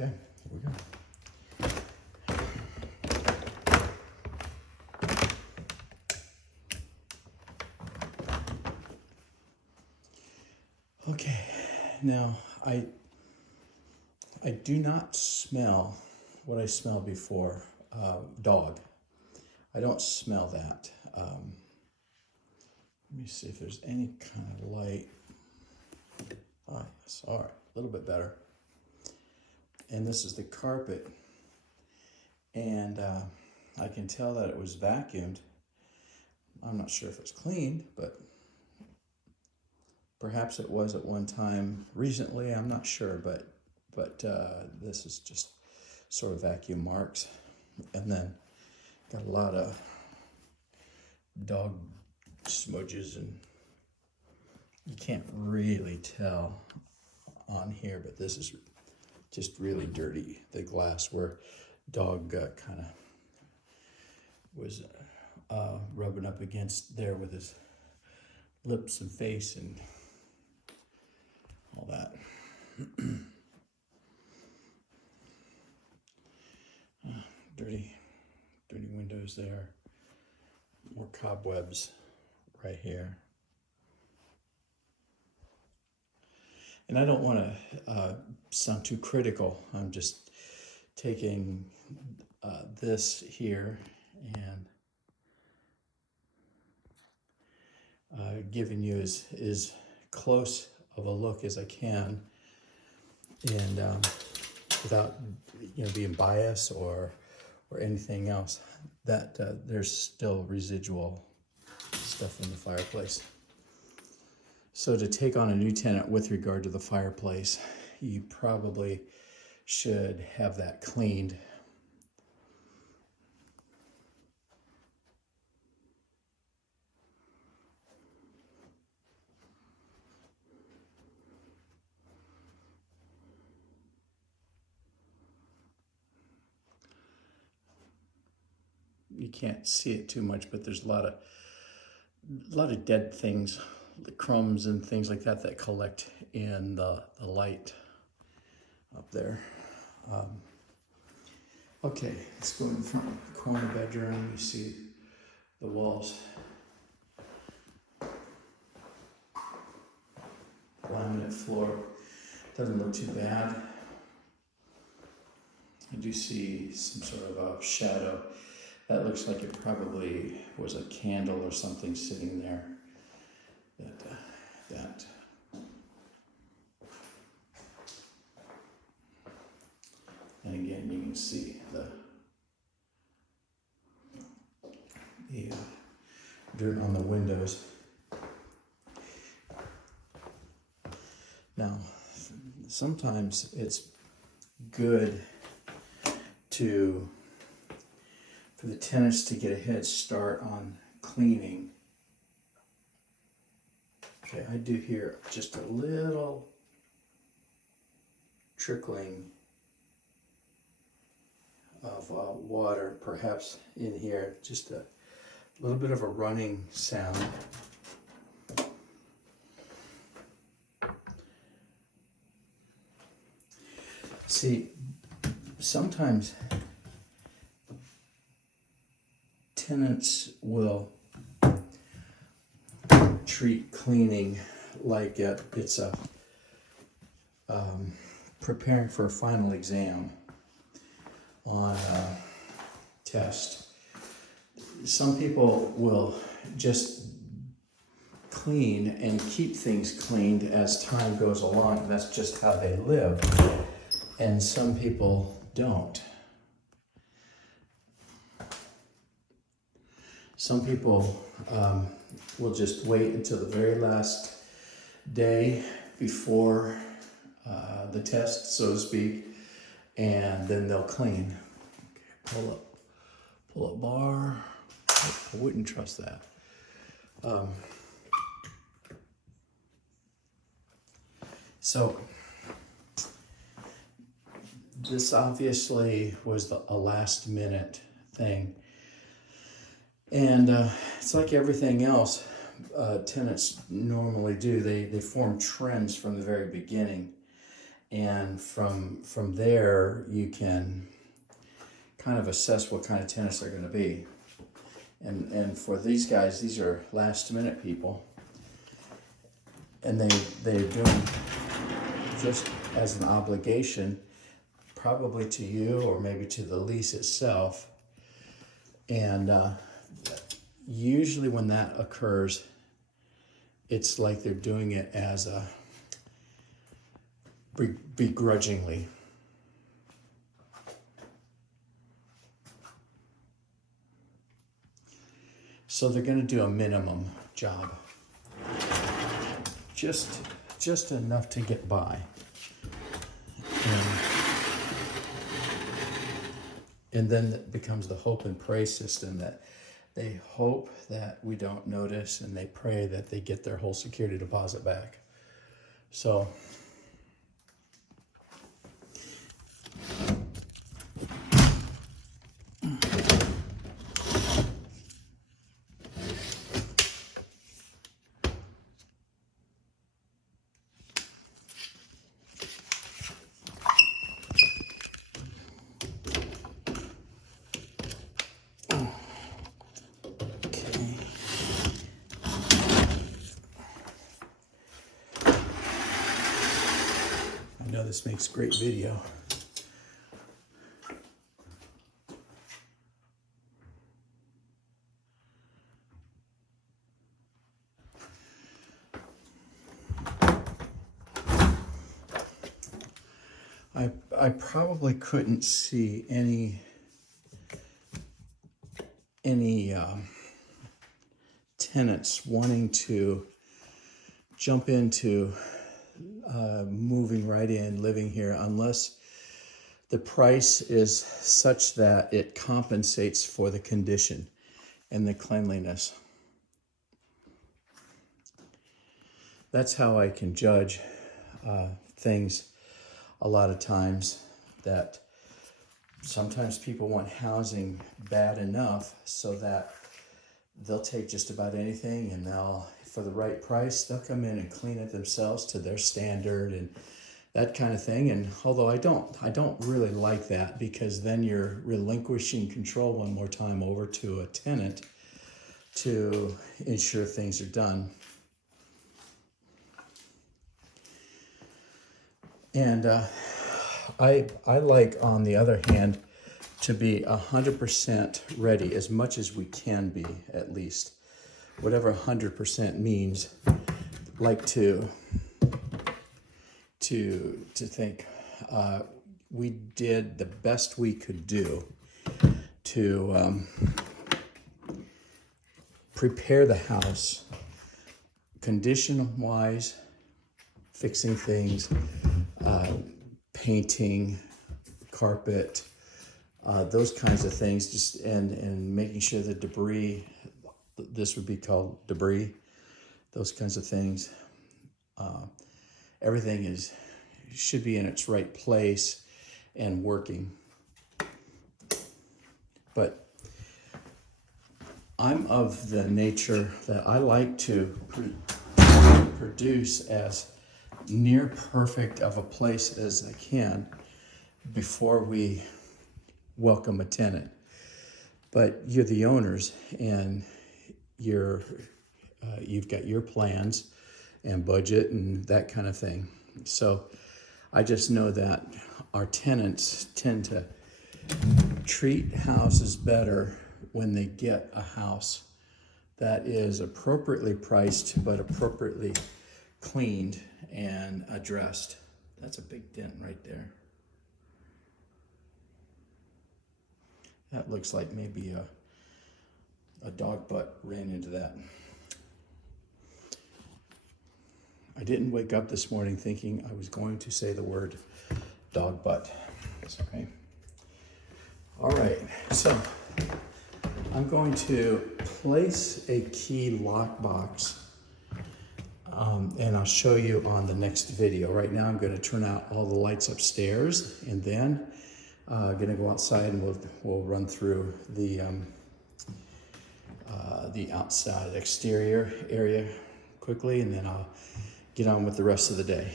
Okay, here we go. Okay, now I do not smell what I smelled before, dog. I don't smell that. Let me see if there's any kind of light. Ah, yes, all right, a little bit better. And this is the carpet, and I can tell that it was vacuumed. I'm not sure if it's cleaned, but perhaps it was at one time recently. I'm not sure, but this is just sort of vacuum marks, and then got a lot of dog smudges, and you can't really tell on here, but this is just really dirty. The glass where dog kind of was rubbing up against there with his lips and face and all that. Dirty windows there. More cobwebs right here. And I don't want to sound too critical. I'm just taking this here and giving you as close of a look as I can, and without being biased or anything else. That there's still residual stuff in the fireplace. So to take on a new tenant with regard to the fireplace, you probably should have that cleaned. You can't see it too much, but there's a lot of dead things, the crumbs and things like that collect in the light up there. Okay, let's go in the front corner bedroom. You see the walls. Laminate floor. Doesn't look too bad. I do see some sort of a shadow. That looks like it probably was a candle or something sitting there. That. And again, you can see the dirt on the windows. Now, sometimes it's good for the tenants to get a head start on cleaning. Okay, I do hear just a little trickling of water, perhaps in here, just a little bit of a running sound. See, sometimes tenants will treat cleaning like it's a preparing for a final exam on a test. Some people will just clean and keep things cleaned as time goes along. That's just how they live. And some people don't. Some people will just wait until the very last day before the test, so to speak, and then they'll clean. Okay, pull up bar. I wouldn't trust that. So this obviously was a last minute thing. And it's like everything else tenants normally do. They form trends from the very beginning. And from there, you can kind of assess what kind of tenants they're going to be. And for these guys, these are last minute people, and they're doing just as an obligation, probably to you or maybe to the lease itself. And usually when that occurs, it's like they're doing it as a begrudgingly. So they're going to do a minimum job, just enough to get by. And then it becomes the hope and pray system, that they hope that we don't notice, and they pray that they get their whole security deposit back. So I know this makes great video. I probably couldn't see any tenants wanting to jump into moving right in, living here, unless the price is such that it compensates for the condition and the cleanliness. That's how I can judge things a lot of times, that sometimes people want housing bad enough so that they'll take just about anything, and for the right price, they'll come in and clean it themselves to their standard and that kind of thing. And although I don't really like that, because then you're relinquishing control one more time over to a tenant to ensure things are done. And I like, on the other hand, to be 100% ready, as much as we can be, at least. Whatever 100% means, like to think we did the best we could do to prepare the house, condition-wise, fixing things, painting, carpet, those kinds of things, just and making sure the debris, this would be called debris, those kinds of things, everything should be in its right place and working. But I'm of the nature that I like to produce as near perfect of a place as I can before we welcome a tenant. But you're the owners, and you've got your plans and budget and that kind of thing. So I just know that our tenants tend to treat houses better when they get a house that is appropriately priced but appropriately cleaned and addressed. That's a big dent right there. That looks like maybe a dog butt ran into that. I didn't wake up this morning thinking I was going to say the word dog butt. It's okay. All right, so I'm going to place a key lockbox, and I'll show you on the next video. Right now I'm going to turn out all the lights upstairs, and then going to go outside and we'll run through the outside exterior area quickly, and then I'll get on with the rest of the day.